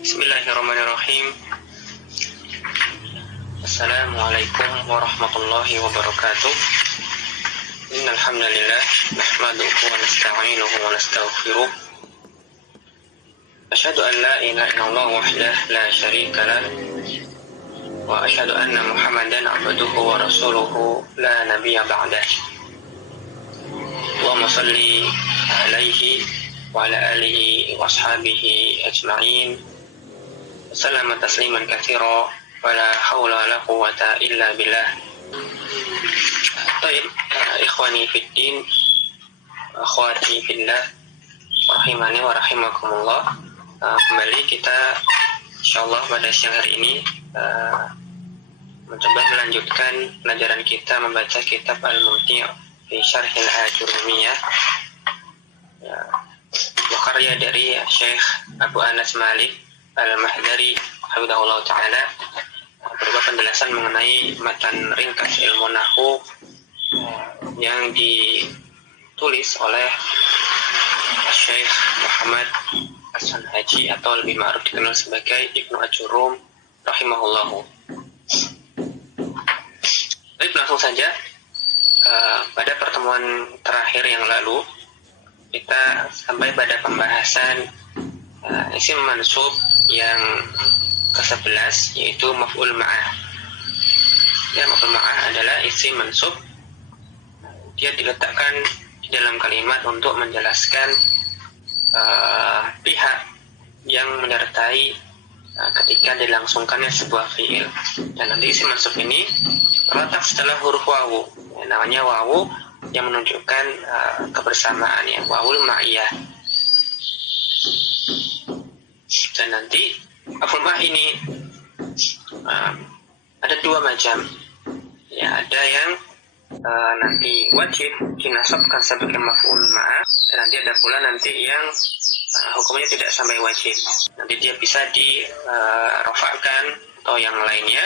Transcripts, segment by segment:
Bismillahirrahmanirrahim. Assalamualaikum warahmatullahi wabarakatuh. Innal hamdalillah nahmaduhu wa nasta'inuhu wa nastaghfiruh. Asyhadu an la ilaha illallah wahdahu la syarika lah wa asyhadu anna Muhammadan abduhu wa rasuluhu la nabiyya ba'dah. Allahumma shalli alaihi wa ala alihi wa ashabihi ajma'in. Salama tasliman katsira wa la haula wa la quwwata illa billah. Baik, ikhwani fid din, akhwati fillah, rahimani wa rahimakumullah. Kembali kita insyaallah pada siang hari ini mencoba melanjutkan pelajaran kita membaca kitab Al-Mumti' fi Syarhil Ajurumiyah, karya dari Syekh Abu Anas Malik Al-Mahdari hafizahullah ta'ala, berupa penjelasan mengenai matan ringkas ilmu nahwu yang ditulis oleh Syekh Muhammad As-Sanhaji atau lebih ma'ruf dikenal sebagai Ibnu Ajurum rahimahullahu. Baik, langsung saja. Pada pertemuan terakhir yang lalu kita sampai pada pembahasan isim mansub yang ke-11, yaitu maf'ul ma'ah. Ya, maf'ul ma'ah adalah isim mansub. Dia diletakkan di dalam kalimat untuk menjelaskan pihak yang menyertai ketika dilangsungkannya sebuah fi'il. Dan nanti isim mansub ini terletak setelah huruf wawu, namanya wawu yang menunjukkan kebersamaan, ya, wawul ma'iyah. Dan nanti maf'ul ma'ah ini ada dua macam, ya, ada yang nanti wajib dinasabkan sebagai maf'ul ma'ah, dan nanti ada pula nanti yang hukumnya tidak sampai wajib. Nanti dia bisa dirafa'kan atau yang lainnya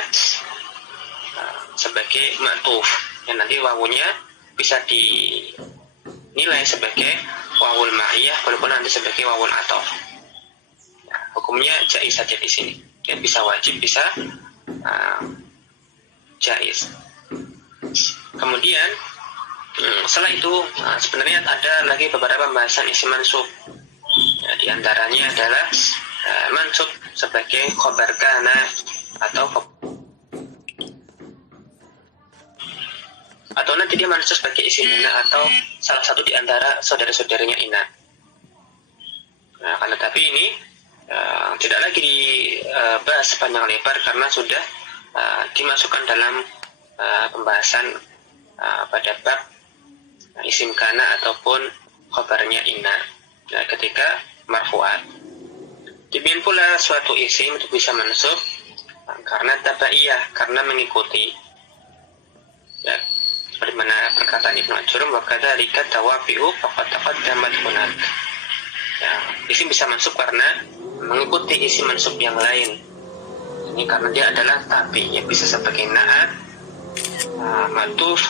sebagai ma'tuf, dan nanti wawunya bisa dinilai sebagai wawul ma'iyah walaupun nanti sebagai wawul ataf. Hukumnya jaiz saja di sini. Dia bisa wajib, bisa jaiz. Kemudian setelah itu sebenarnya ada lagi beberapa pembahasan isim mansub. Ya, di antaranya adalah mansub sebagai khabar kana atau nanti dia mansub sebagai isim inna atau salah satu di antara saudara-saudaranya inna. Nah, karena tapi ini tidak lagi dibahas sepanjang lebar karena sudah dimasukkan dalam pembahasan pada bab isim kana ataupun khabarnya inna, ketika marfu'at. Demikian pula suatu isim itu bisa mansub karena tabaiyah, karena mengikuti, ya, seperti mana perkataan Ibnu Ajurum, wa kadzalika tawafi'u faqad taqaddamat hunak. Ya, isim bisa mansub karena mengikuti isim mansub yang lain. Ini karena dia adalah tabi, yang bisa sebagai na'at, matuf,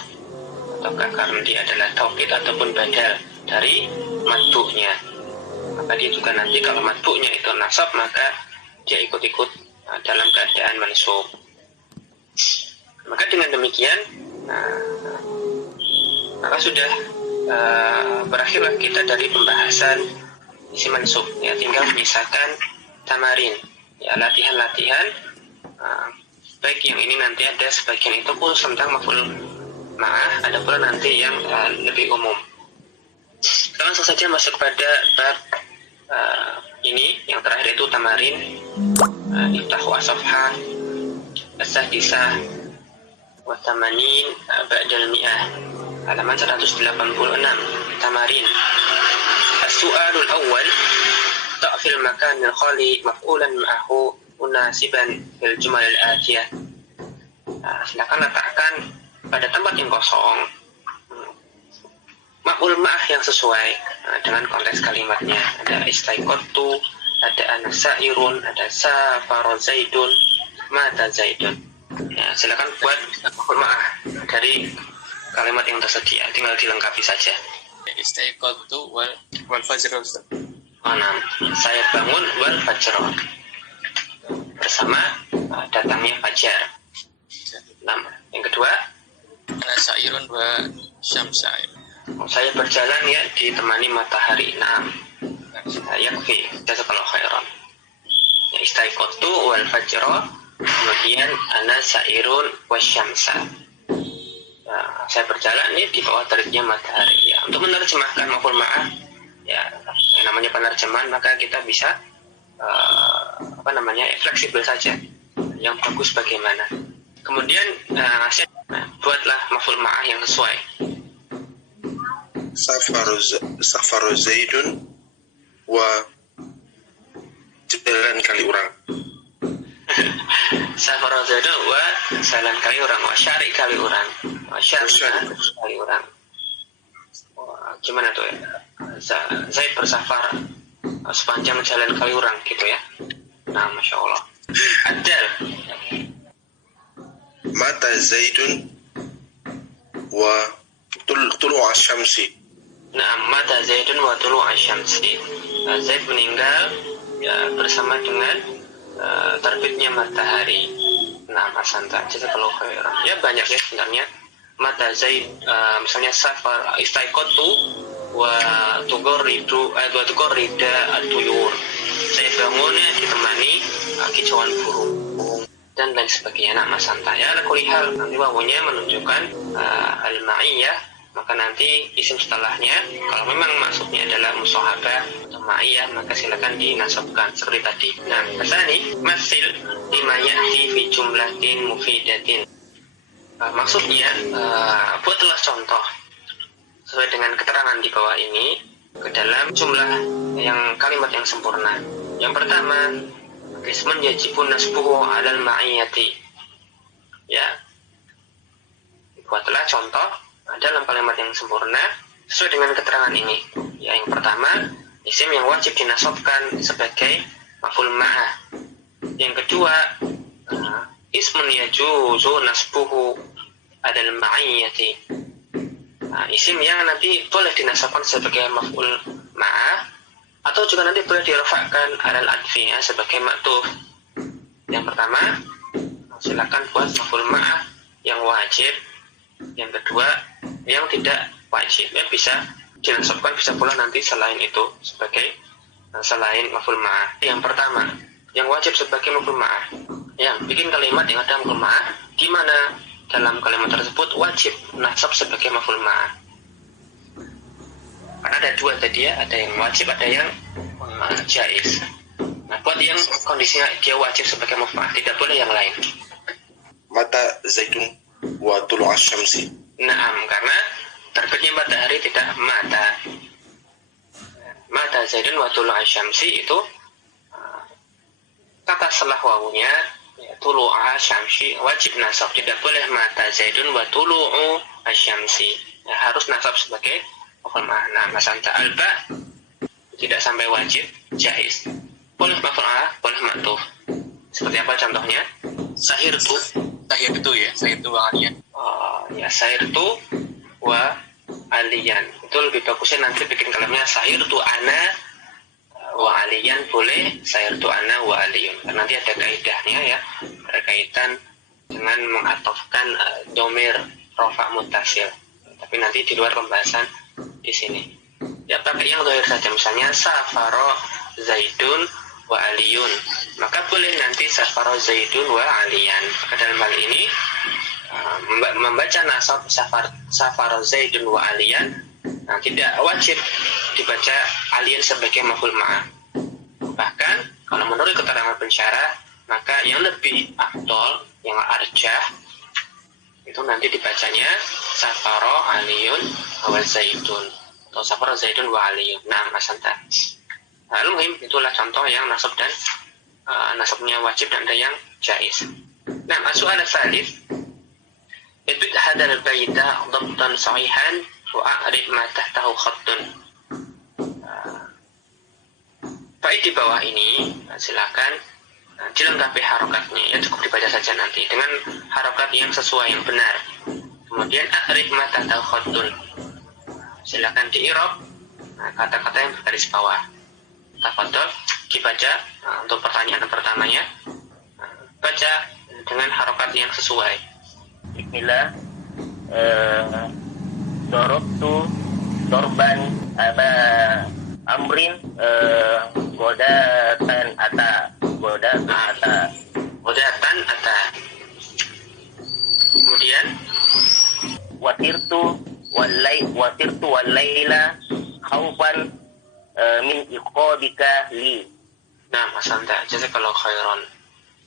ataukah karena dia adalah taukid ataupun badal dari matbu'nya. Maka dia juga nanti kalau matbu'nya itu nasab, maka dia ikut-ikut dalam keadaan mansub. Maka dengan demikian maka sudah berakhirlah kita dari pembahasan isim mansub, ya, tinggal menyisakan tamarin, ya, latihan-latihan. Baik yang ini nanti ada sebagian itu khusus tentang maf'ul ma'ah, ada pula nanti yang lebih umum. Kita langsung saja masuk pada bab ini yang terakhir, itu tamarin. Iftahu as-safha as-sadisah wa tamanin ba'dal mi'ah, halaman 186. Tamarin. As-su'alul awwal, ta'fil makanil khali maf'ulan ma'ahu munasiban fil jumal al-atiyah. Silakan letakkan pada tempat yang kosong maf'ul ma'ah yang sesuai dengan konteks kalimatnya. Ada istaiqatu, ada ana sa'irun, ada safara zaidun, mata zaidun. Ya, silakan buat maf'ul ma'ah dari kalimat yang tersedia, tinggal dilengkapi saja. Istaiqatu wal fajr. Saya bangun wal fajr. bersama datangnya fajar. Nah, yang kedua, ana sa'irun wa syamsair. saya berjalan ya ditemani matahari. Nah, yakfi, jazakallahu khairan. Ya, istaiqatu wal fajra, kemudian ana sa'irun wasyamsa. Nah, saya berjalan nih di bawah terbitnya matahari. Ya, untuk menerjemahkan maf'ul ma'ah, ya yang namanya penerjemahan, maka kita bisa fleksibel saja. Yang bagus bagaimana. Kemudian buatlah maf'ul ma'ah yang sesuai. Safaru Zaidun wa jalan kali orang. Safaru Zaidun wa jalan kali orang, wa syari kali orang, wa syari kali orang. Gimana tuh ya? Zaid bersafar sepanjang jalan kali orang gitu ya. Nah, masya Allah. Adal. Mata Zaidun wa tulu asyamsi. Nah, mata Zaidun wa tulu asyamsi. Zaid meninggal ya bersama dengan terbitnya matahari. Nah, Mas Santa, jazakallahu khairan. Ya banyak ya sebenarnya. Mata Zaid, misalnya safar istaiqatu wa tugorrida at-tuyur. Saya bangunnya ditemani kicauan burung dan lain sebagainya. Nah, Mas Santa, ya kulihal nanti wawunya menunjukkan al-ma'iyah, maka nanti isim setelahnya kalau memang maksudnya adalah musahabah atau ma'iyah, maka silakan dinasabkan seperti tadi. Nah, asani masil lima ya'ti fi jumlatin mufidatin. Maksudnya buatlah contoh sesuai dengan keterangan di bawah ini ke dalam jumlah yang kalimat yang sempurna. Yang pertama, ismun yajibun nasbuhu 'alal ma'iyati. Ya. Buatlah contoh dalam kalimat yang sempurna sesuai dengan keterangan ini. Ya, yang pertama, isim yang wajib dinasabkan sebagai maf'ul ma'ah. Yang kedua, ismun yajuzu nasbuhu 'alal ma'iyati. Nah, isim yang nanti boleh dinasabkan sebagai maf'ul ma'ah atau juga nanti boleh dirafa'kan alal adfi ya, sebagai ma'tuf. Yang pertama, silakan buat maf'ul ma'ah yang wajib. Yang kedua, yang tidak wajib ya, bisa dinasabkan, bisa pula nanti selain itu sebagai selain maf'ul ma'ah. Yang pertama, yang wajib sebagai maf'ul ma'ah, yang bikin kalimat yang ada maf'ul ma'ah, di mana dalam kalimat tersebut wajib nasab sebagai maf'ul ma'ah. Karena ada dua tadi ya, ada yang wajib, ada yang jaiz. Nah, buat yang kondisinya dia wajib sebagai maf'ul ma'ah, tidak boleh yang lain. Mata Zaidun wa tulu asyamsi. Naam, karena terbitnya matahari tidak mata. Mata Zaidun wa tulu asyamsi itu kata setelah wawunya tulu asyamsi wajib nasab, tidak boleh mata Zaidun wa tulu asyamsi. Ya, harus nasab sebagai maf'ul ma'ah. Nah, Mas Anta, alba tidak sampai wajib, jaiz. Boleh maf'ul ma'ah, boleh ma'tuf. Seperti apa contohnya? Sahirtu. Sahirtu ya, sahirtu wa aliyan. Ya, sahirtu wa aliyan. Itu lebih bagusnya nanti bikin kalamnya sahirtu ana wa aliyan, boleh sahirtu ana wa aliyun. Karena nanti ada kaidahnya ya, berkaitan dengan mengatofkan domir rofa mutasil. Tapi nanti di luar pembahasan di sini. Ya, pakai yang zahir saja, misalnya safaro Zaidun wa aliyun, maka boleh nanti safaro Zaidun wa aliyan. Maka dalam hal ini membaca nasab safaro Zaidun wa aliyan, nah, tidak wajib dibaca aliyan sebagai maf'ul ma'ah. Bahkan kalau menurut keterangan pensyarah, maka yang lebih afdol, yang arjah, itu nanti dibacanya safaro aliyun wa zaidun atau safaro zaidun wa aliyun. Nah, Mas Anta. Lalu itulah contoh yang nasab dan nasabnya wajib dan ada yang jaiz. Nah, soal salif, ibid hadal baita dhabtan sahihan wa a'rif ma tahtahu khattun. Baik di bawah ini silakan dilengkapi harokatnya, ya cukup dibaca saja nanti dengan harokat yang sesuai, yang benar. Kemudian a'rif ma tahtahu khattun, silakan di-i'rab kata-kata yang bergaris bawah. Tafadhol dibaca untuk pertanyaan pertamanya. baca dengan harokat yang sesuai. Bismillah. Dorobtu dorban aba amrin godatan ata. Godatan ata. Kemudian Watirtu wallaila khaufan min iqabika li. nah, asanta, jazakallahu khairan.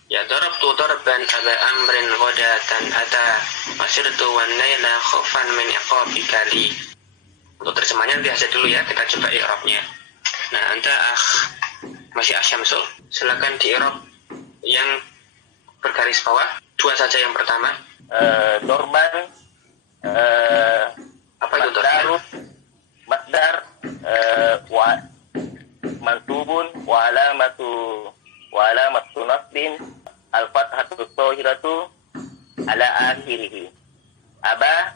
Ya, darabtu darban aba amrin godatan ata wasirtu wan laila khaufan min iqabika li. Untuk terjemahnya biasa dulu ya, kita coba i'rabnya. Nah, anta masih Asyamsul, silakan di i'rab yang bergaris bawah, dua saja yang pertama. Dorban Apa itu dorban? Masdar wa mansubun wa alamatu nasbin al-fathatu dhahiratu ala akhirih. Aba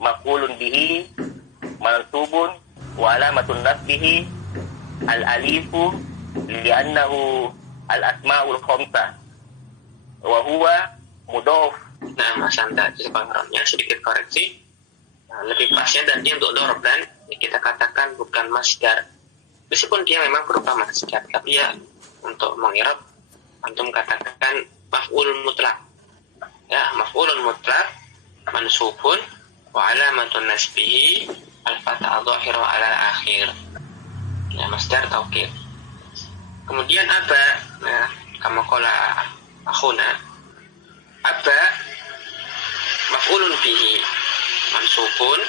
maf'ulun bihi mansubun wa alamatu nasbihi al-alifu li'annahu al-asma'ul khamsah wa huwa mudhaf. Nah, Mas Anta, yang sedikit koreksi. Nah, lebih pasnya tadi untuk dorban kita katakan bukan masdar. Meskipun dia memang berupa masdar, tapi ya untuk mengirab antum katakan maf'ul mutlak. Ya, maf'ulun mutlak mansubun wa alamatun nasbihi al-fathah dhahira ala akhir. Ya, masdar taukid. Kemudian aba, nah, kama qala akhuna, aba maf'ulun bihi mansubun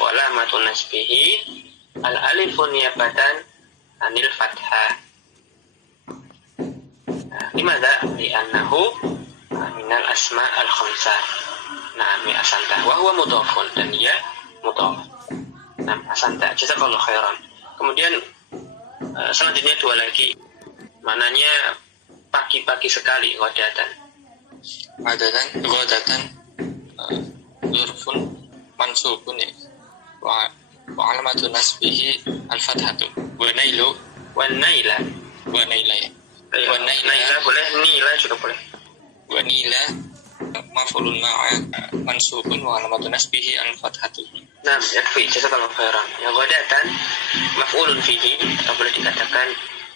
wa alamatun nasbihi al-alifun niyabatan anil fathah. Limadha? Li'annahu minal asma al-khamsah. Nah, mi asanta wa huwa mudhafun, dan dia mudhaf. Nah, asanta, jazakallahu khairan. Kemudian selanjutnya dua lagi. Mananya pagi-pagi sekali godatan. Godatan zurfun mansubun ya. Wa alamatu nasbihi al-fathatu. Wa nailu Wan naila. ya. Naila boleh, nila juga boleh. Wa nila maf'ulun ma'a mansubun wa alamatu nasbihi al-fathatu. Nah, yakfi, jazakallahu khairan. Ya, godatan maf'ulun fihi, atau boleh dikatakan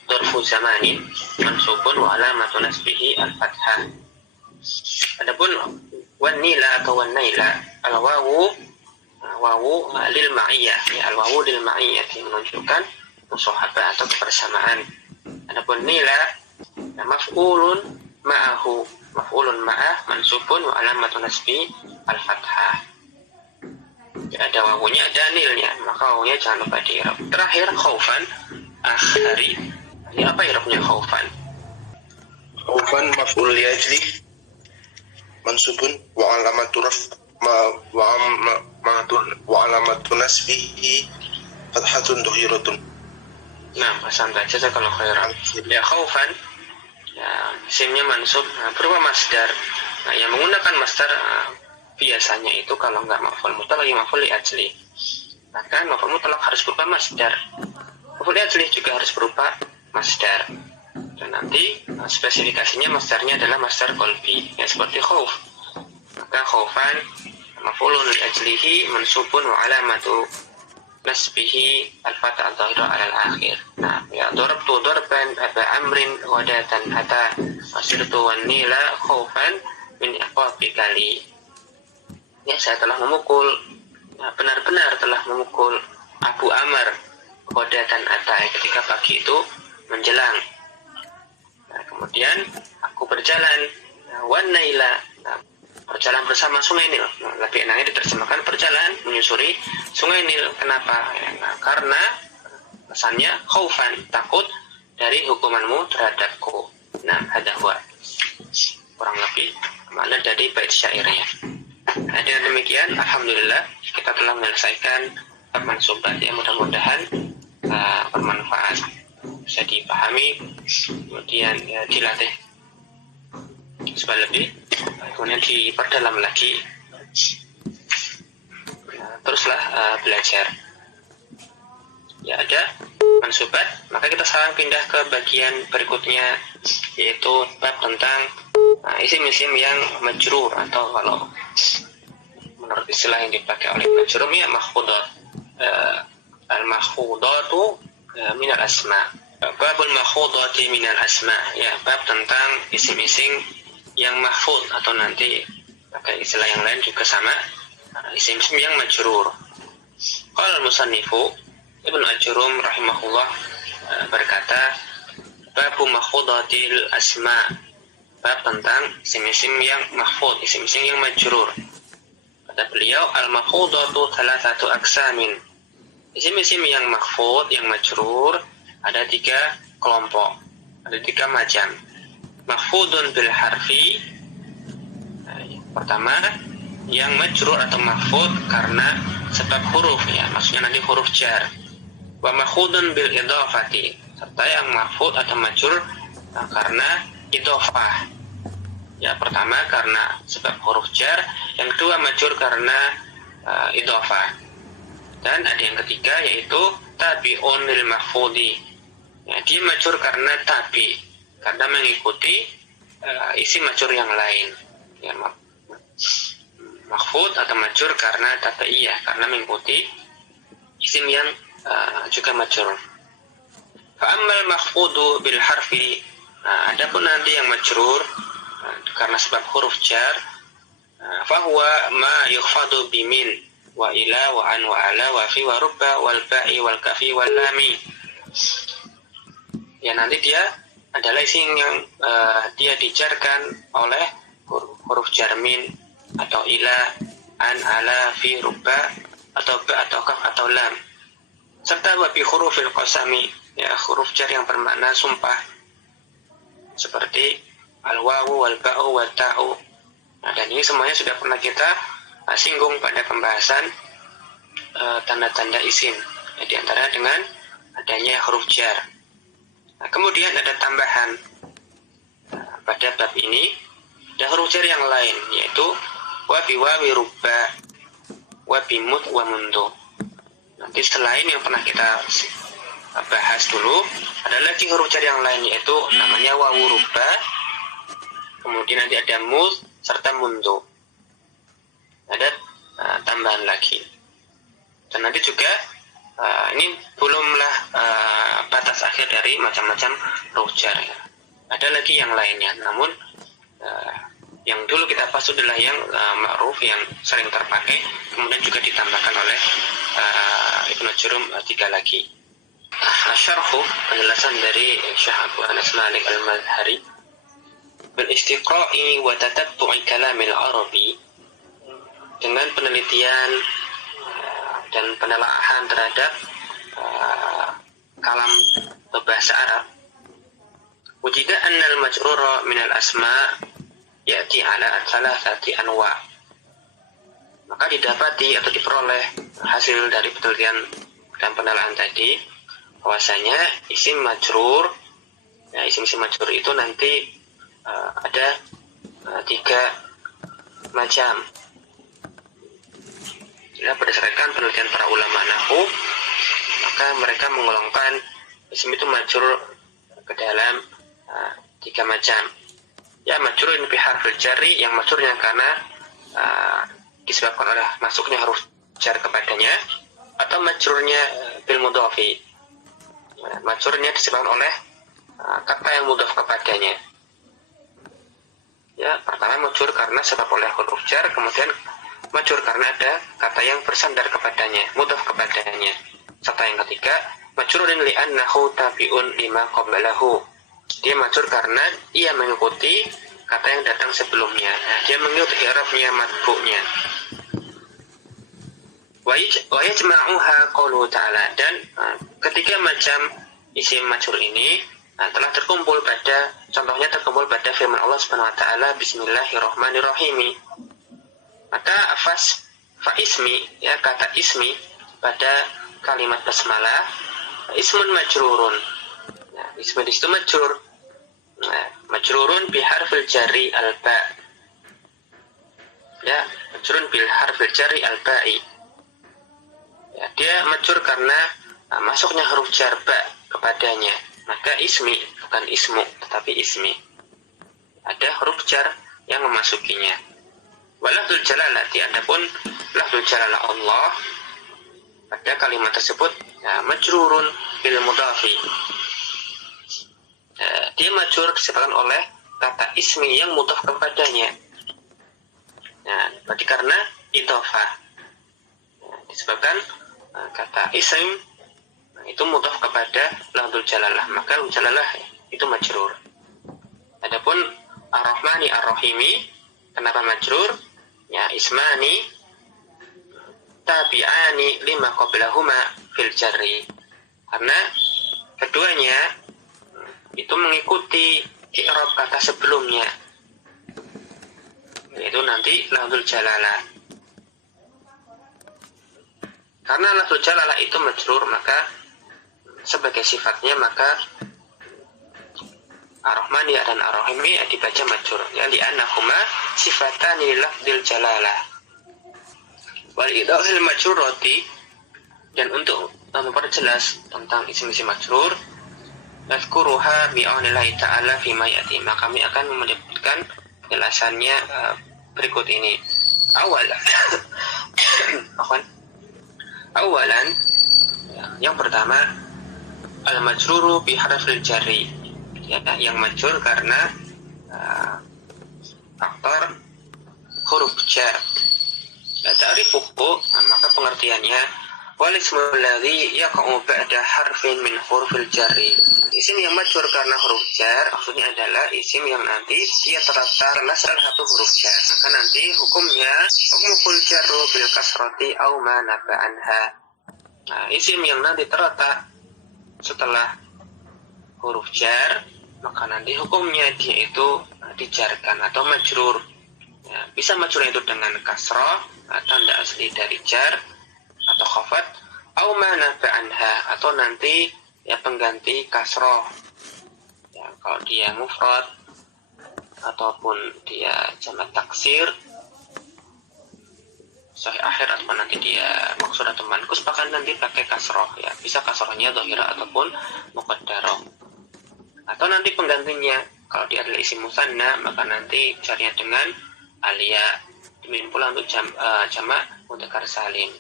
dzarfu zamanin mansubun wa alamatu nasbihi al-fathah. Adapun wan nila atau wan naila, al-wawu lil ma'iyah, ya, al-wawu lil ma'iyah menunjukkan musahabah atau kebersamaan. Adapun nila maf'ulun ma'ah mansubun wa alamatu nasbi al-fathah. Ya, ada wawunya, ada nilnya, maka wawunya jangan lupa di i'rab. Terakhir khaufan, akhari. Ini apa i'rabnya khaufan? Khaufan maf'ul li ajli mansubun wa alamatu nasbihi fathatun dhahiratun. Nah, santai saja kalau khairan. Ya, khaufan, ya, isimnya mansub, berupa masdar. Nah, yang menggunakan masdar biasanya itu kalau nggak maf'ul mutlaq lagi maf'ul li ajli. Maka maf'ul mutlaq harus berupa masdar. Maf'ul li ajli juga harus berupa masdar. Dan nanti spesifikasinya masdarnya adalah masdar qalbi, ya, seperti khauf. Maka khaufan maf'ulun li ajlihi mansubun wa alamatu nasbihi al-fathah al-dhahira ala al-akhir. Nah, ya, darabtu darban aba amrin wadatan ata wasirtu wan nila khaufan min iqabika li. Ya, saya telah memukul, ya, benar-benar telah memukul Abu Amr wadatan ata, ketika pagi itu menjelang. Nah, kemudian aku berjalan, wan naila, berjalan bersama sungai Nil. Nah, lebih enaknya diterjemahkan berjalan menyusuri sungai Nil. Kenapa? Ya, nah, karena pesannya khaufan, takut dari hukumanmu terhadapku. Nah, ada kurang lebih mana dari bait syairnya. Nah, dengan demikian, alhamdulillah kita telah menyelesaikan mansubat, ya, mudah-mudahan bermanfaat, bisa dipahami, kemudian ya, dilatih supaya lebih, kemudian diperdalam lagi. Nah, teruslah belajar. Ya, ada mansubat, maka kita sekarang pindah ke bagian berikutnya, yaitu bab tentang Nah, isim-isim yang majrur atau kalau menurut istilah yang dipakai oleh majrum ya makhfudat. Al-makhfudatu minal asma. Babul makhfudati minal asma, ya bab tentang isim-isim yang mahfud atau nanti pakai istilah yang lain juga sama, isim-isim yang majrur. Qala al-musannifu Ibnu Ajrum rahimahullah berkata, babu makhfudatil asma, bab tentang isim-isim yang mahfud, isim-isim yang majrur. Kata beliau, al-makhfudatu thalathatu aksamin. Isim-isim yang mahfud, yang majrur ada 3 kelompok, ada 3 macam. Mahfudun bil harfi, pertama yang majrur atau mahfud karena sebab huruf, ya maksudnya nanti huruf jar. Wa mahfudun bil idhafati, serta yang mahfud atau majrur karena idhafah. Ya pertama karena sebab huruf jar, yang kedua majrur karena idhafah. Dan ada yang ketiga yaitu tabi'un lil mahfudi. Ya, dia majrur karena tabi, karena mengikuti isim majrur yang lain. Ya, mahfud atau majrur karena tabi'iyah, karena mengikuti isim yang juga majrur. Fa ammal mahfudu bil harfi, adapun nanti yang majrur karena sebab huruf jar, fa huwa ma yukhfadu bimin wa ila wa an wa ala wa fi wa rubba wal ba'i wal kafi wal lami. Ya nanti dia adalah isim yang dia dijarkan oleh huruf jarmin atau ila, an, ala, fi, rubba atau ba atau kaf atau lam, serta wa bi hurufil qasami, ya huruf jar yang bermakna sumpah seperti al-wawu wal ba'u wa ta'u. Nah, dan ini semuanya sudah pernah kita singgung pada pembahasan tanda-tanda isim, ya, di antara dengan adanya huruf jar. Nah, kemudian ada tambahan pada bab ini, ada huruf jar yang lain, yaitu wa bi wawi rubba wa bi mut wa mundu. Nanti selain yang pernah kita bahas dulu, ada lagi huruf jar yang lain, yaitu namanya wawu rubba, kemudian nanti ada mut serta mundu. Ada tambahan lagi. Dan nanti juga ini belumlah batas akhir dari macam-macam huruf jar, ya. Ada lagi yang lainnya, namun yang dulu kita bahas adalah yang ma'ruf, yang sering terpakai, kemudian juga ditambahkan oleh Ibnu Ajrum 3 lagi. Syarhu, penjelasan dari Syekh Abu Anas Malik Al-Mazhari, bil istiqra'i wa tatabbu'i kalamil Arabi, dengan penelitian dan penelaahan terhadap kalam bahasa Arab. Wujida annal majrura minal asma' ya'ti ala thalathati anwa'. Maka didapati atau diperoleh hasil dari penelitian dan penelaahan tadi, bahwasanya isim majrur, ya isim-isim majrur itu nanti ada 3 macam. Ya, berdasarkan penelitian para ulama nahwu, maka mereka menggolongkan isim itu majrur ke dalam 3 macam. Ya, majrurun bi harfil jarri, yang majrurnya karena disebabkan oleh masuknya huruf jar kepadanya, atau majrurnya bil mudhafi, majrurnya disebabkan oleh kata yang mudhaf kepadanya. Ya, pertama majrur karena sebab oleh huruf jar, kemudian majrur karena ada kata yang bersandar kepadanya, mudhaf kepadanya. Serta yang ketiga, majrurun li'annahu tabi'un lima qablahu. Dia majrur karena ia mengikuti kata yang datang sebelumnya. Nah, dia mengikuti i'rabnya, matbu'nya. Wa yajma'uha qauluhu ta'ala, dan ketiga macam isim majrur ini telah terkumpul pada, contohnya terkumpul pada firman Allah Subhanahu wa taala, bismillahirrahmanirrahim. Maka fa ismi, ya kata ismi pada kalimat basmalah, ismun majrurun. Nah, ismi di situ majrur. Nah, majrurun bi harfil jarri al-ba. Ya, majrurun bil harfil jarri al-ba'i. Ya, dia majrur karena masuknya huruf jar ba kepadanya. Maka ismi, bukan ismu, tetapi ismi. ada huruf jar yang memasukinya. Wa lafzul jalalati, adapun lafzul jalalah Allah pada kalimat tersebut majrurun bil mudhafi. Dia majrur disebabkan oleh kata ismi yang mudhaf kepadanya. Nah, berarti karena idhofah. Disebabkan kata isim itu mudhaf kepada lafzul jalalah, maka lafzul jalalah itu majrur. Adapun ar-rahmani ar-rahimi, kenapa majrur? Ya, ismani tabi'ani lima qablahuma fil jarri, karena keduanya itu mengikuti i'rab kata sebelumnya, yaitu nanti lafzul jalalah. Karena lafzul jalalah itu majrur, maka sebagai sifatnya maka ar-rahmani dan ar-rahimi dibaca majrur, ya, li'annahuma sifatani lafzil jalalah. Wal idhahil majrurati, dan untuk memperjelas tentang isim-isim majrur, nazkuruha bi'aunillahi ta'ala fima ya'ti, maka kami akan menyebutkan jelasannya berikut ini. Awalan, yang pertama, al-majruru bi harfil jarri, ya, yang majrur karena faktor huruf jar. Ya, ta'rifuhu, maka pengertiannya, wal ismul ladzi yaqa'u ba'da harfin min hurufil jarri. Isim yang majrur karena huruf jar maksudnya adalah isim yang nanti dia terletak karena salah satu huruf jar, maka nanti hukumnya hukmul jarru bil kasrati aw ma naba anha. Nah, isim yang nanti terletak setelah huruf jar, maka nanti hukumnya dia itu dijarkan atau majrur. Ya, bisa majrur itu dengan kasrah, tanda asli dari jar, atau khafat, au ma naba anha, atau nanti ya pengganti kasrah. Ya, kalau dia mufrad ataupun dia jamak taksir, sahih akhir, atau nanti dia maksud atau mankus, bahkan nanti pakai kasrah, ya, bisa kasrahnya dhahirah ataupun muqaddarah. Atau nanti penggantinya, kalau dia adalah isim musanna, maka nanti carinya dengan alia, demikian pula untuk jamak mudzakkar salim.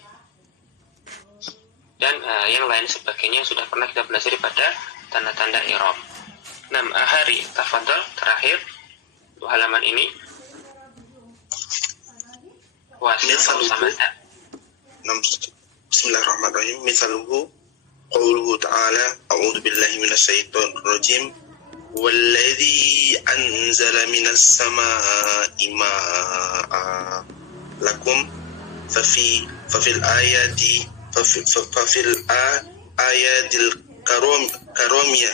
Dan yang lain sebagainya sudah pernah kita pelajari pada tanda-tanda i'rab. 6. Ahari, tafadhal, terakhir untuk halaman ini. Wasil sama. Bismillahirrahmanirrahim. Misaluhu qauluhu ta'ala, a'udzu billahi minasyaitonir rajim. Walladzi anzala minas samaa'i maa'a lakum fafil ayati fafil ayatil karimati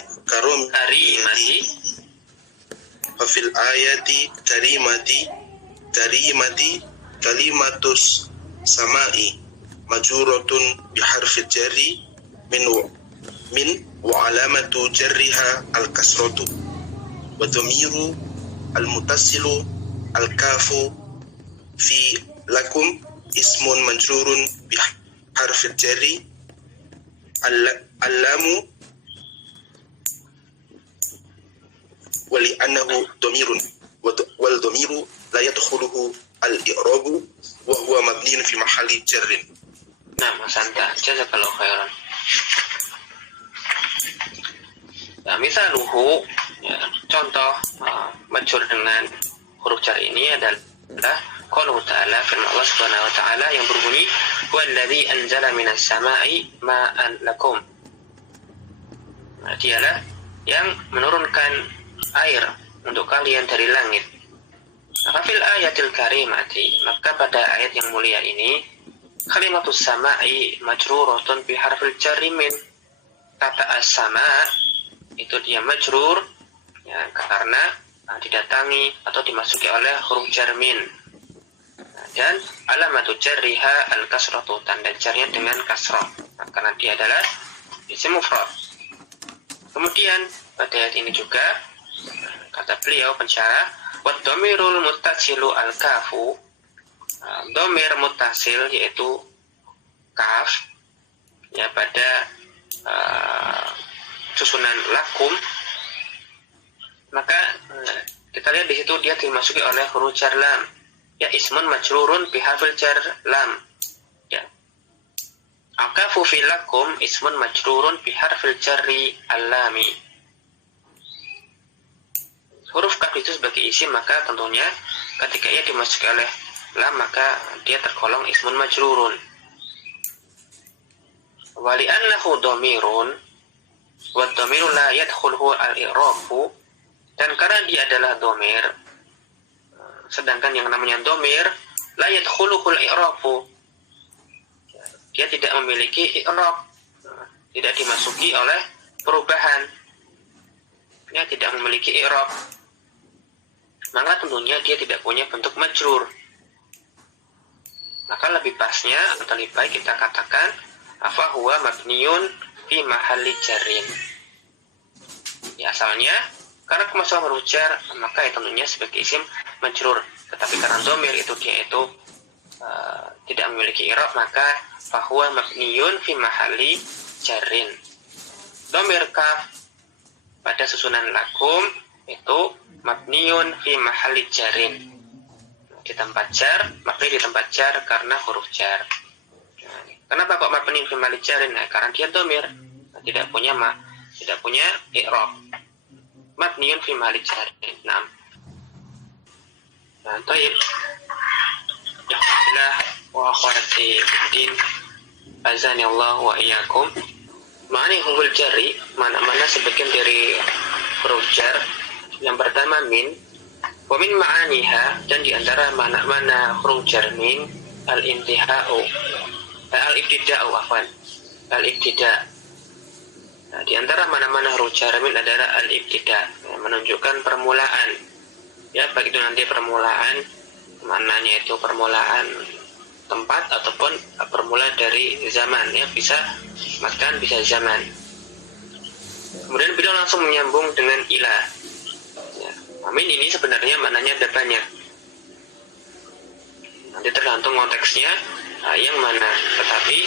fafil ayati karimati kalimatus samai majruratun biharfil jarri min wa alamatu jarriha al-kasratu wa dhamiru al-muttassilu al-kafu fi lakum ismun majrurun biharfil jarri al-lamu wa li'annahu dhamirun wal dhamiru la yadkhuluhu al-i'rabu wa huwa mabniun fi mahalli jarrin. Nah, Mas Anta, jazakallahu khairan. Nah, misaluhu, ya, contoh majrur dengan huruf jar ini adalah qauluhu ta'ala, firman Allah Subhanahu wa taala yang berbunyi walladzi anzala minas samai ma'an lakum. Nah, dialah yang menurunkan air untuk kalian dari langit. Fil ayatil karimati, maka pada ayat yang mulia ini kalimatus samai majruratun bi harfil jarri min. Kata as-sama itu dia majrur, ya, karena didatangi atau dimasuki oleh huruf jar min. Dan alamatu jarriha al-kasratu, tanda jarnya dengan kasrah, karena dia adalah isim mufrad. Kemudian pada ayat ini juga kata beliau pensyarah, wa dhamirul muttasilu al-kafu, dhamir muttasil yaitu kaf, ya, pada susunan lakum, maka Kita lihat di situ dia dimasuki oleh huruf jar lam. Ya, ismun majrurun bihafil jar lam. Ya. Akafu filakum ismun majrurun biharfil jarri alami. Huruf kaf itu sebagai isim, maka tentunya ketika ia dimasuki oleh lam maka dia tergolong ismun majrurun. Wali annahu dhamirun wa dhamiru la yadkhuluhu al-i'rabu, dan karena dia adalah dhamir, sedangkan yang namanya dhamir la yadkhuluhu al-i'rabu, dia tidak memiliki i'rab, tidak dimasuki oleh perubahan, ya, tidak memiliki i'rab, maka tentunya dia tidak punya bentuk majrur. Maka lebih pasnya atau lebih baik kita katakan apa huwa mabniun fi mahalli jarrin. Ya, asalnya karena kemasukan huruf jar maka ya tentunya sebagai isim majrur, tetapi karena dhamir itu dia itu tidak memiliki i'rab, maka fa huwa mabniun fi mahalli jarrin. Dhamir kaf pada susunan lakum itu mabniun fi mahalli jarrin, di tempat jar, mabni di tempat jar karena huruf jar. Kenapa kok mabni fi mahalli jarrin? Nah, karena dia dhamir, tidak punya i'rab. Mabniun fi mahalli jarrin. Nah, baik. Ya, bismillah wa akhwati din. Azani Allah wa iyyakum. Ma'ani huruf jarri, mana-mana sebagian dari huruf jar. Yang pertama min, wa min ma'aniha, dan di antara mana-mana huruf jar min al-intihau, al-ibtida'u, afwan, al-ibtida'. Nah, di antara mana-mana huruf jar min adalah al-ibtida', menunjukkan permulaan. Ya, baik itu nanti permulaan maknanya itu permulaan tempat ataupun permulaan dari zaman, ya, bisa makan, bisa zaman. Kemudian beliau langsung menyambung dengan ila. Ya, amin ini sebenarnya maknanya ada banyak. Nanti tergantung konteksnya yang mana, tetapi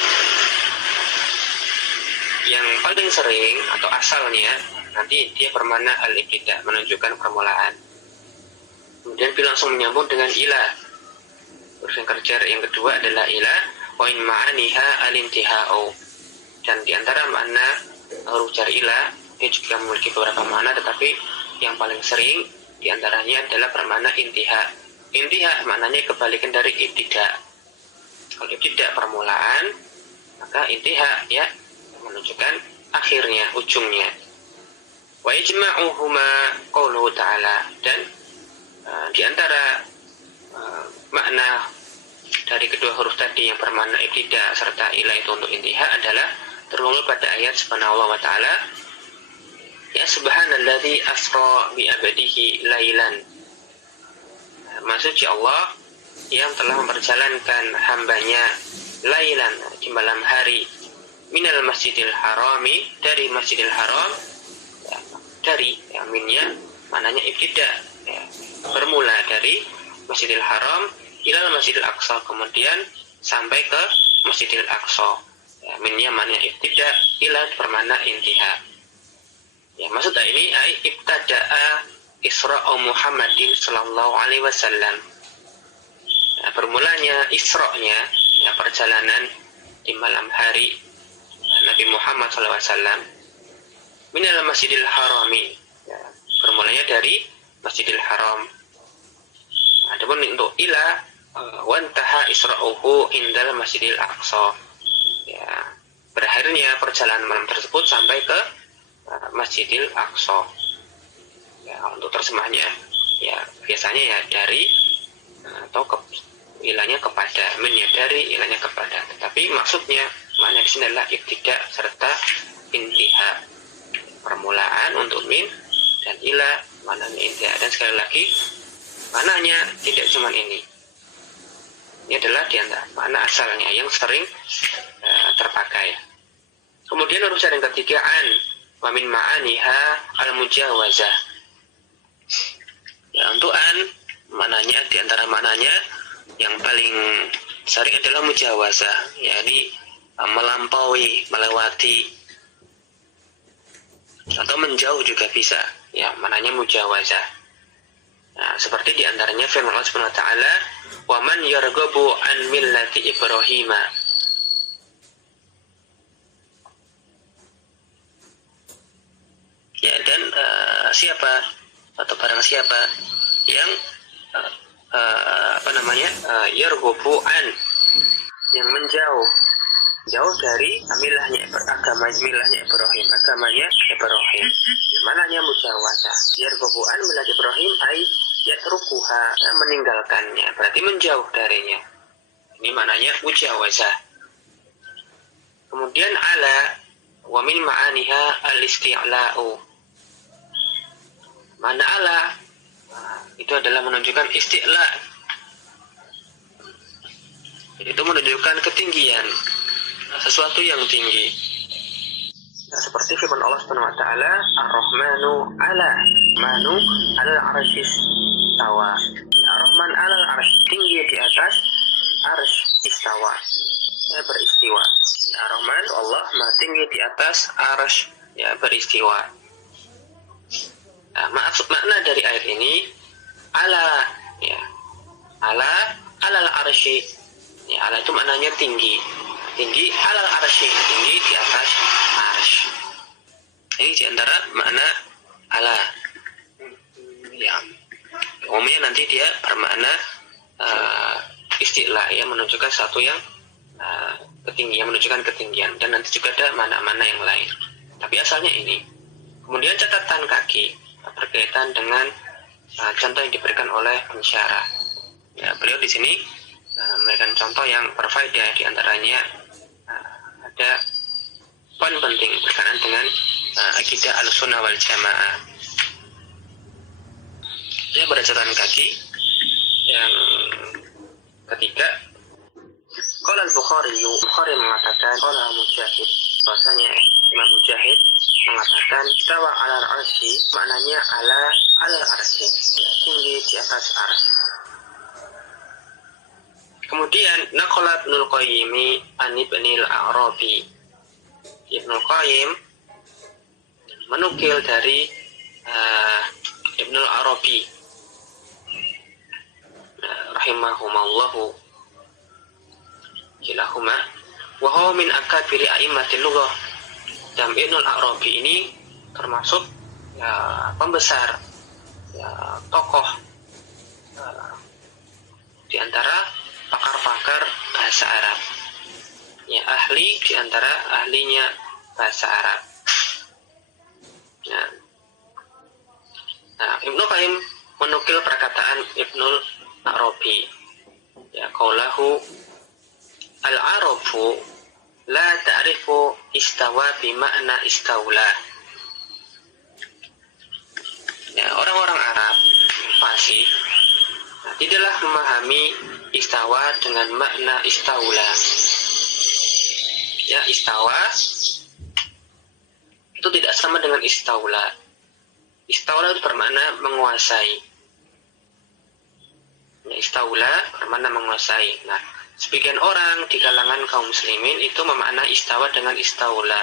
yang paling sering atau asalnya nanti dia bermakna al-ibtida, menunjukkan permulaan. Kemudian beliau langsung menyambung dengan ila. Huruf yang kerja yang kedua adalah ila, wa in ma'aniha al-intihau. Dan di antara makna huruf jar ila, dia juga memiliki beberapa makna, tetapi yang paling sering di antaranya adalah bermakna intiha. Intiha maknanya kebalikan dari ibtida. Kalau ibtida permulaan, maka intiha ya menunjukkan akhirnya, ujungnya. Wa yajma'uhuma qauluhu ta'ala, dan di antara makna dari kedua huruf tadi yang bermakna ibtida serta ila itu untuk intiha adalah terungkap pada ayat subhanahu wa ta'ala, ya, subhanalladzi asra bi abdihi lailan. Maksudnya Allah yang telah memperjalankan hambanya lailan, di malam hari, minal masjidil harami, dari masjidil haram, ya, dari yang minnya maknanya ibtida, ya, bermula dari masjidil haram ilal masjidil aqsa, kemudian sampai ke masjidil aqsa, ya, minnya maknanya ibtida, ila bermakna intiha. Ya, maksudnya ini ibtada'a Isra'u Muhammadin sallallahu alaihi wasallam. Nah, bermulanya Isra-nya, ya, perjalanan di malam hari Nabi Muhammad sallallahu alaihi wasallam minal masjidil harami, ya, bermulanya dari masjidil haram. Adapun untuk ila wantaha Isra'uhu indal masjidil aqsa, ya, berakhirnya perjalanan malam tersebut sampai ke masjidil aqsa. Ya, untuk terjemahnya ya biasanya ya dari atau ilahnya kepada, menyadari ilahnya kepada, tetapi maksudnya maknanya di sini adalah ibtida serta intiha, permulaan untuk min, dan ilah maknanya intiha. Dan sekali lagi maknanya tidak cuma ini adalah di antara makna asalnya yang sering terpakai. Kemudian huruf yang ketiga an, wa min ma'aniha al-mujawazah. Ya, untuk an maknanya di antara maknanya yang paling sering adalah mujawazah, yakni melampaui, melewati, atau menjauh juga bisa, ya, maknanya mujawazah. Nah, seperti diantaranya firman Allah Subhanahu Wa Taala, "Wa man yarghabu an millati Ibrahim." Ya, dan siapa atau barang siapa yang yarghabu an, yang menjauh dari milahnya Ibrahim, agamanya Ibrahim. Mananya mujawazah. Yarghabu an milah Ibrahim ay yatrukuha, meninggalkannya, berarti menjauh darinya. Ini maknanya mujawazah. Kemudian ala wa min ma'aniha al-isti'la'u. Mana ala itu adalah menunjukkan isti'la', itu menunjukkan ketinggian, sesuatu yang tinggi. Nah, seperti firman Allah Subhanahu wa taala, Ar-Rahmanu 'alal 'arsyis istawa. Ar-Rahman 'alal 'arsy, tinggi di atas arsy, istawa, beristiwa. Ar-Rahman Allah Maha tinggi di atas arsy, beristiwa. Nah, makna dari ayat ini ala, alal arsy. Ala itu maknanya tinggi. Tinggi alal arsy, tinggi di atas arsy. Ini diantara makna ala. Ya, umumnya nanti dia bermakna istilah, menunjukkan satu yang ketinggian, menunjukkan ketinggian, dan nanti juga ada mana-mana yang lain. Tapi asalnya ini. Kemudian catatan kaki berkaitan dengan contoh yang diberikan oleh pensyarah. Ya, beliau di sini memberikan contoh yang berfaedah, diantaranya ada poin penting berkenaan dengan akidah al-sunnah wal jamaah. Ya, pada catatan kaki yang ketiga, qala al-Bukhari mengatakan, qala Mujahid, bahasanya Imam Mujahid mengatakan istawa ala al-arsy, maknanya ala al-arsy, tinggi di atas arsy. Kemudian naqala Ibnul Qayyim an Ibnil Arabi. Ibnul Qayyim menukil dari Ibnul Arabi rahimahumallahu kilahuma wa huwa min akabiri a'immatil lughah. Dan Ibnul Arabi ini termasuk pembesar, tokoh di antara pakar-pakar bahasa Arab, ahli di antara ahlinya bahasa Arab. Nah, Ibnu Qayyim menukil perkataan Ibnul Arabi, qaulahu al-arabu la ta'rifu istawa bima'na istaula. Orang-orang Arab fasih tidaklah memahami istawa dengan makna istaula. Istawa itu tidak sama dengan istaula. Istaula itu bermakna menguasai. Istaula bermakna menguasai. Nah, sebagian orang di kalangan kaum muslimin itu memaknai istawa dengan istaula,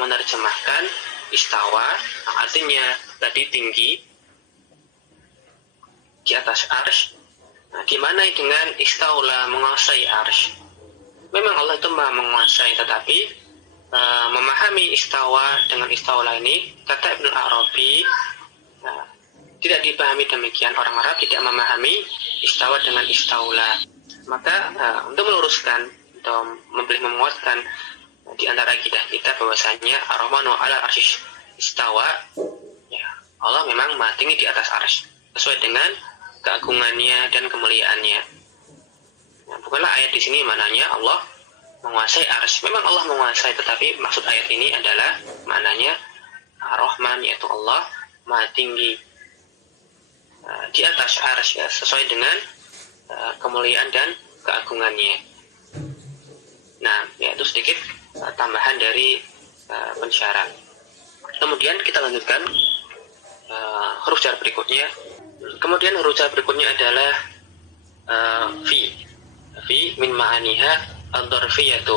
menerjemahkan istawa artinya tadi tinggi di atas arsy. Nah, dimanai dengan istaula, menguasai arsy. Memang Allah itu Maha menguasai, tetapi memahami istawa dengan istaula ini, kata Ibnu Arabi, tidak dipahami demikian. Orang Arab tidak memahami istawa dengan istaula. Maka untuk meluruskan atau menguatkan di antara kita bahwasanya Ar-Rahmanu 'alal 'arsy istawa, Allah memang Maha tinggi di atas arsy sesuai dengan keagungannya dan kemuliaannya. Bukanlah ayat di sini maknanya Allah menguasai arsy. Memang Allah menguasai, tetapi maksud ayat ini adalah maknanya Ar-Rahman, yaitu Allah Maha tinggi di atas arsy, sesuai dengan kemuliaan dan keagungannya. Nah, itu sedikit tambahan dari pensyarah. Kemudian kita lanjutkan huruf jar berikutnya. Kemudian huruf jar berikutnya adalah fi. Fi min ma'aniha ad-dzarfiyatu.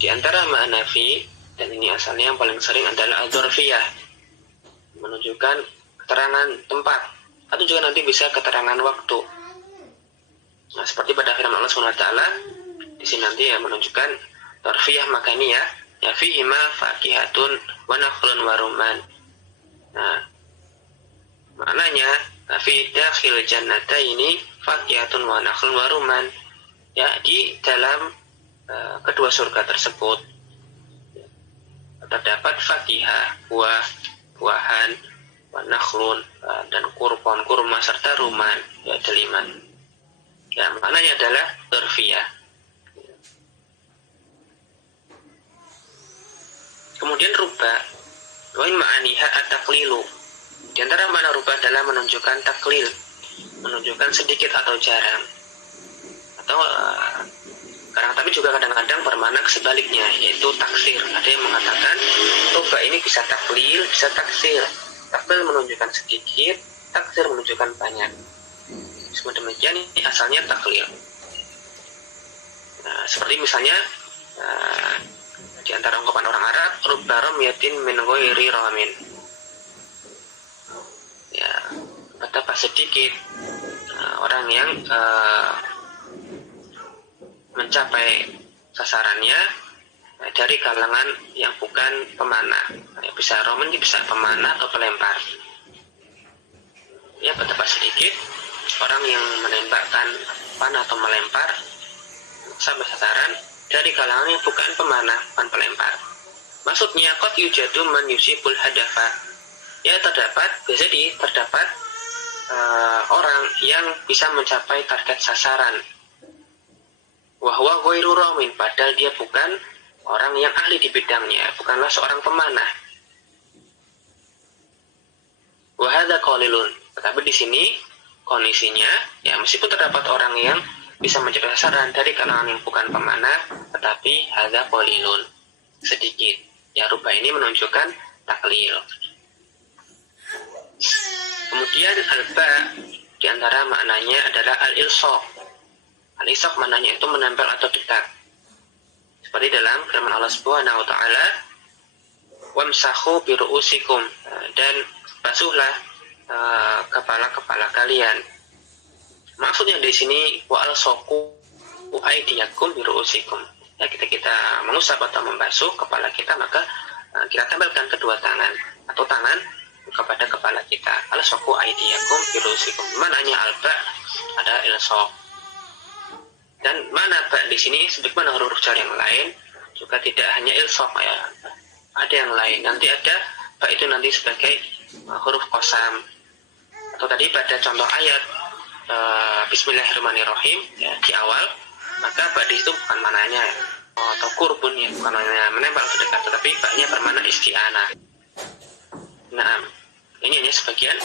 Di antara makna fi, dan ini asalnya yang paling sering adalah ad-dzarfiyah, menunjukkan keterangan tempat atau juga nanti bisa keterangan waktu. Nah, seperti pada firman Allah SWT di sini nanti ya menunjukkan dorfiyah makaniyah ya fihima fakihatun wa nakhlun wa rumman. Nah, maknanya fi dakhil jannata ini fakihatun wa nakhlun wa rumman, ya di dalam kedua surga tersebut terdapat fakihah, buah-buahan, wa nakhlun, dan kurma serta rumman, ya deliman. Ya, maknanya adalah dorfiyah. Kemudian ruba, wa in ma'aniha at-taqlilu. Di antara makna ruba adalah menunjukkan taklil, menunjukkan sedikit atau jarang. Atau tapi juga kadang-kadang bermakna sebaliknya, yaitu taksir. Ada yang mengatakan ruba ini bisa taklil, bisa taksir. Taklil menunjukkan sedikit, taksir menunjukkan banyak. Semua demikian ini asalnya taklil. Nah, seperti misalnya di antara ungkapan orang Arab, rubba ramyatin min ghairi ramin. Ya, betapa sedikit orang yang mencapai sasarannya dari kalangan yang bukan pemanah. Bisa ramin, bisa pemanah atau pelempar. Ya, betapa sedikit orang yang menembakkan panah atau melempar sampai sasaran dari kalangan yang bukan pemanah, bukan pelempar. Maksudnya qad yujadu man yusibul hadafa. Ya, terdapat orang yang bisa mencapai target sasaran. Wa huwa ghairu ramin, padahal dia bukan orang yang ahli di bidangnya, bukanlah seorang pemanah. Wa hadza qalilun. Tetapi di sini kondisinya, ya meskipun terdapat orang yang bisa mencapai sasaran dari kalangan yang bukan pemanah, tetapi hadza qalilun, sedikit. Ya, ruba ini menunjukkan taklil. Kemudian alba di antara maknanya adalah al-ilsaq. Al-ilsaq maknanya itu menempel atau dekat. Seperti dalam firman Allah Subhanahu wa taala, wamsahu bi ru'usikum, dan basuhlah kepala-kepala kalian. Maksudnya di sini wa al-saqu aydiyakum bi ru'usikum. Ya, kita mengusap atau membasuh kepala kita, maka kita tempelkan kedua tangan atau tangan kepada kepala kita. Al-saqu aydiyakum bi ru'usikum. Maknanya alba ada ilsaq. Dan mana ba di sini sebagaimana huruf jar yang lain juga tidak hanya ilsaq, ya. Ada yang lain. Nanti ada ba itu nanti sebagai huruf qasam. Atau tadi pada contoh ayat Bismillahirrahmanirrahim, ya, di awal, maka ba di situ bukan mananya atau kurbun, ya, bukan mananya menempel atau dekat, tetapi ba-nya bermakna isti'anah. Nah, ini hanya sebagian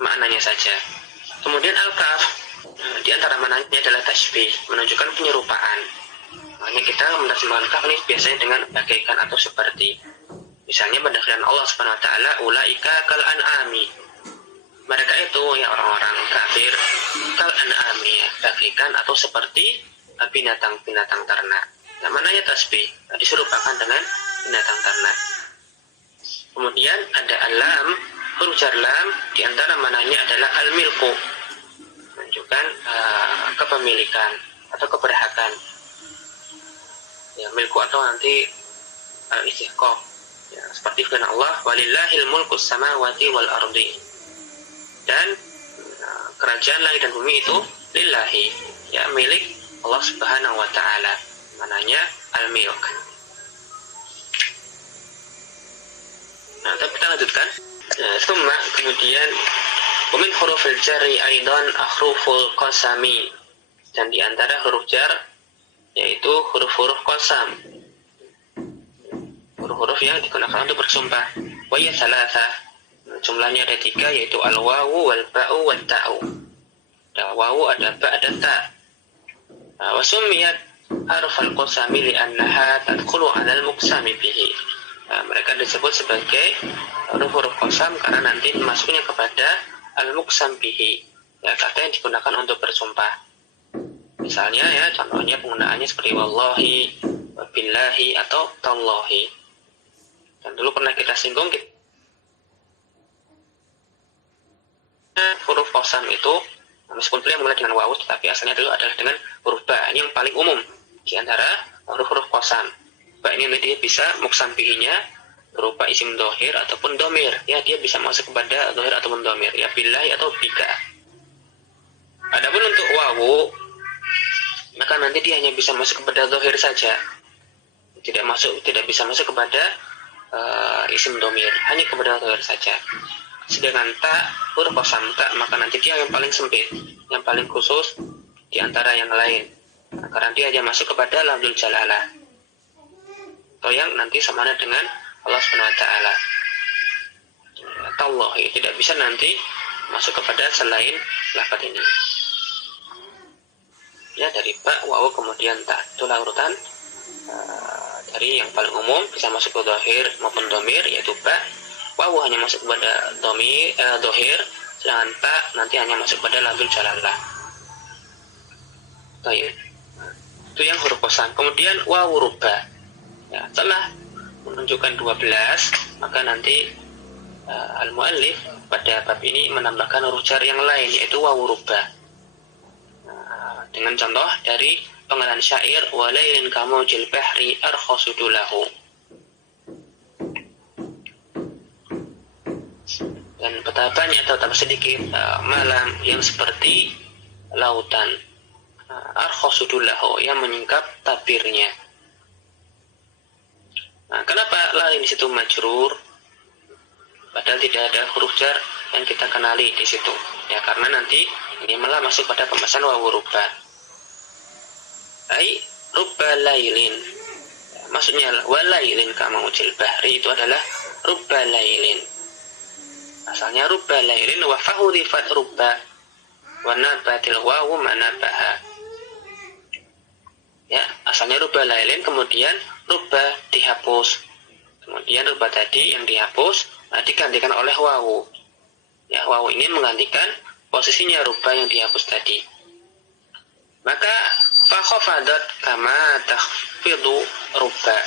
maknanya saja. Kemudian al-kaf di antara maknanya adalah tasbih, menunjukkan penyerupaan. Makanya kita menerjemahkan kaf ini biasanya dengan bagaikan atau seperti. Misalnya pada firman Allah Subhanahu wa taala, ulaika kal an'ami. Mereka itu, ya orang-orang kafir, kal an'ami, ya, bagaikan atau seperti binatang-binatang ternak. Nah, mananya tasbih, diserupakan dengan binatang ternak. Kemudian ada alam, huruf jar lam, di antara mananya adalah al-milku, menunjukkan kepemilikan atau keberhakan. Ya, milku atau nanti al-istihqaq. Ya, seperti firman Allah, walillahil mulkus samawati wal ardi. Dan kerajaan langit dan bumi itu lillahi, ya, milik Allah Subhanahu wa taala. Mananya al-milk. Nah, kita lanjutkan. Summa, kemudian min hurufil jarri aidan akhruful qasami, dan di antara huruf jar yaitu huruf-huruf qasam, huruf-huruf yang digunakan untuk bersumpah. Wa ya salatah, jumlahnya ada 3, yaitu al-wawu wal ba'u wat ta'u. Ada wawu, ada ba, ada ta. Wa summiyat harfal qasami li'annaha tadkhulu 'ala al-muqsami bihi. Mereka disebut sebagai huruf-huruf qasam karena nanti masuknya kepada al-muqsam bihi, ya, kata yang digunakan untuk bersumpah. Misalnya, ya, contohnya penggunaannya seperti wallahi, billahi, atau tallahi. Dan dulu pernah kita singgung, huruf qasam itu meskipun beliau mulai dengan wawu, tetapi asalnya dulu adalah dengan huruf ba. Ini yang paling umum di antara huruf-huruf qasam. Ba ini nanti bisa muqsam bihinya berupa isim dohir ataupun domir. Ya, dia bisa masuk kepada dohir ataupun domir. Ya, billahi atau bika. Adapun untuk wawu, maka nanti dia hanya bisa masuk kepada dohir saja. Tidak bisa masuk kepada isim domir, hanya kepada dohir saja. Sedangkan ta, huruf qasam ta, maka nanti dia yang paling sempit, yang paling khusus di antara yang lain. Karena dia hanya masuk kepada lafzul jalalah, atau yang nanti sama dengan Allah Subhanahu wa taala. Tallahi tidak bisa nanti masuk kepada selain lafaz ini. Ya, dari ba, wawu, kemudian ta. Itulah urutan dari yang paling umum bisa masuk ke dohir maupun domir, yaitu ba. Wawu hanya masuk kepada dohir, sedangkan ta nanti hanya masuk pada lafzul jalalah. Itu yang huruf qasam. Kemudian wawu ruba. Ya, setelah menunjukkan 12, maka nanti al-muallif pada bab ini menambahkan huruf jar yang lain, yaitu wawu ruba. Dengan contoh dari penggalan syair walailin kamujil bahri arkhosudulahu. Dan betapa banyak atau betapa sedikit malam yang seperti lautan, arkhosudulahu, yang menyingkap tabirnya. Nah, kenapa lain di situ majrur padahal tidak ada huruf jar yang kita kenali di situ? Ya, karena nanti ini malah masuk pada pembahasan wawu ruba. Ai ruba lailin. Maksudnya walailin kamujil bahri itu adalah ruba lailin. Asalnya ruba lailin wa fahurifat ruba wa nabatil wawu manabaha. Ya, asalnya ruba lailin, kemudian ruba dihapus. Kemudian ruba tadi yang dihapus digantikan oleh wawu. Ya, wawu ini menggantikan posisinya ruba yang dihapus tadi. Maka fakhofadat kama takhfidu ruba.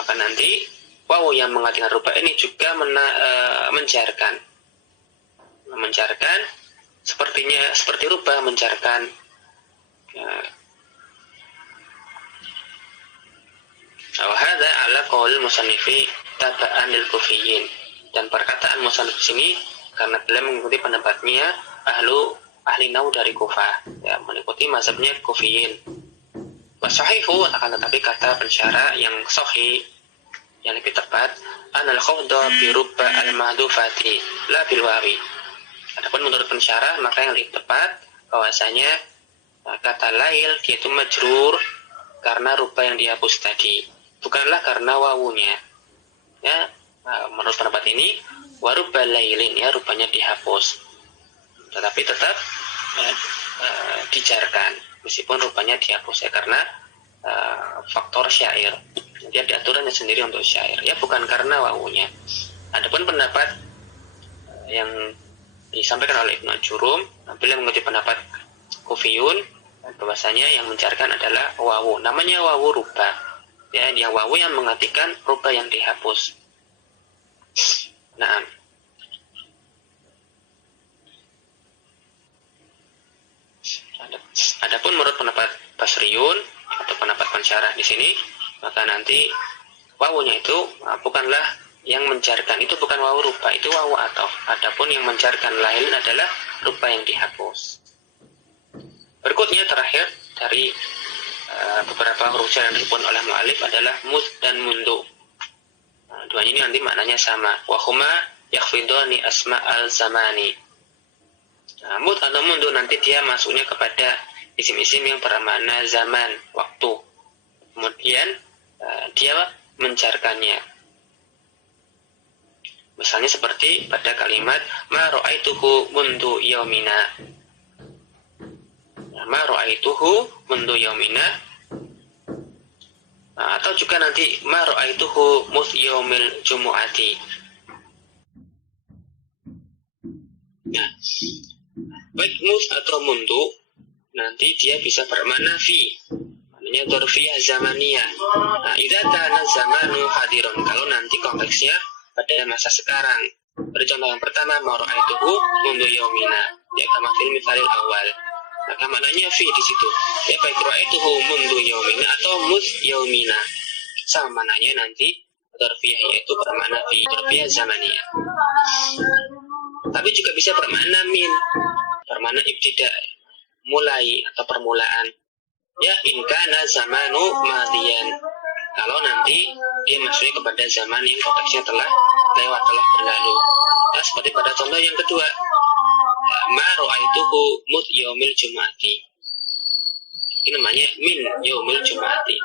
Maka nanti wawu yang menggantikan ruba ini juga menjarkan seperti ruba menjarkan. Wahada ala qaul musannifi taba'an lil kufiyin. Dan perkataan musannif sini karena beliau mengikuti pendapatnya ahli nahwu dari Kufah, ya, mengikuti mazhabnya kufiyin. Wasahihu, akan tetapi kata pensyarah yang sahih, yang lebih tepat, anal khawda bi rubba al mahdufati la bil wawi. Adapun menurut pensyarah, maka yang lebih tepat bahwasanya kata lail dia itu majrur karena rubba yang dihapus tadi, bukanlah karena wawunya. Ya, menurut pendapat ini warubba lailin, ya, rubanya dihapus, tetapi tetap dijarkan meskipun rubanya dihapus, ya, karena faktor syair. Dia diaturannya sendiri untuk syair, ya, bukan karena wawunya. Adapun pendapat yang disampaikan oleh Ibnu Jurum, beliau mengutip pendapat Kufiyun, bahwasanya yang menjarkan adalah wawu, namanya wawu ruba, ya, yang wawu yang menggantikan ruba yang dihapus. Nah, adapun menurut pendapat Basriyun atau pendapat pensyarah di sini, maka nanti wawunya itu bukanlah yang menjarkan, itu bukan wawu ruba, itu wawu ataf. Adapun yang menjarkan lain adalah ruba yang dihapus. Berikutnya terakhir dari beberapa huruf jar yang disebut oleh mu'alif adalah mud dan mundu. Duanya ini nanti maknanya sama. Wahuma yakhfidani asma al-zamani. Mud atau mundu nanti dia masuknya kepada isim-isim yang bermakna zaman, waktu. Kemudian dia menjarkannya. Misalnya seperti pada kalimat ma ra'aituhu mundu yaumina. Ma ra'aituhu mundu yaumina. Atau juga nanti ma ra'aituhu mus yaumil jumu'ati. Nah, baik mus atau mundu nanti dia bisa bermakna fi, maknanya dzarfiyah zamaniyah. Idza kana zamanu hadirun, kalau nanti konteksnya pada masa sekarang, Pada contoh yang pertama, ma ra'aituhu mundu yaumina, ya kama fil mithalil awal. Maka maknanya fi di situ. Ya baik ra'aituhu mundu yaumina atau mus yaumina. Sama maknanya nanti dzarfiyah, yaitu bermakna fi, dzarfiyah zamaniyah. Tapi juga bisa bermakna min, bermakna ibtida, mulai atau permulaan. Ya in kana zamanu madiyan, kalau nanti dia maksudnya kepada zaman yang konteksnya telah lewat, telah berlalu. Nah, seperti pada contoh yang kedua, ma ra'aituhu mut yaumil jum'ati, ini namanya min yaumil jum'ati.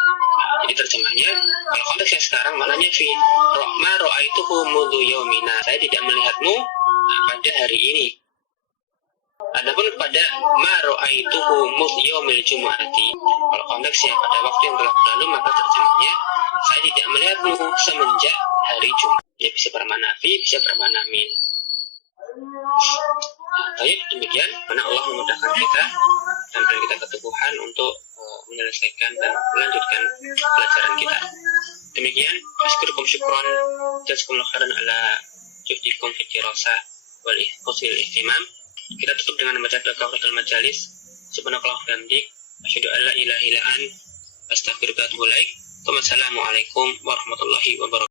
Jadi terjemahnya, kalau konteksnya sekarang maknanya fi, ma ra'aituhu mundu yaumina, saya tidak melihatmu pada hari ini. Adapun pada ma ra'aituhu mut yaumil jum'ati, kalau konteksnya pada waktu yang telah berlalu, maka terjemahnya saya tidak melihatmu semenjak hari Jumat. Ya bisa bermakna fi, bisa bermakna min. Baik, demikian karena Allah memudahkan kita dan beri kita keteguhan untuk menyelesaikan dan melanjutkan pelajaran kita. Demikian, askurukum syukron jazakumullah khairan ala juhdikum fi dirasah wal husnil ihtimam. Kita tutup dengan membaca doa kafaratul majalis. Subhanakallahumma wa bihamdik, asyhadu an la ilaha illa anta, astaghfiruka wa atubu ilaik. Wassalamualaikum warahmatullahi wabarakatuh.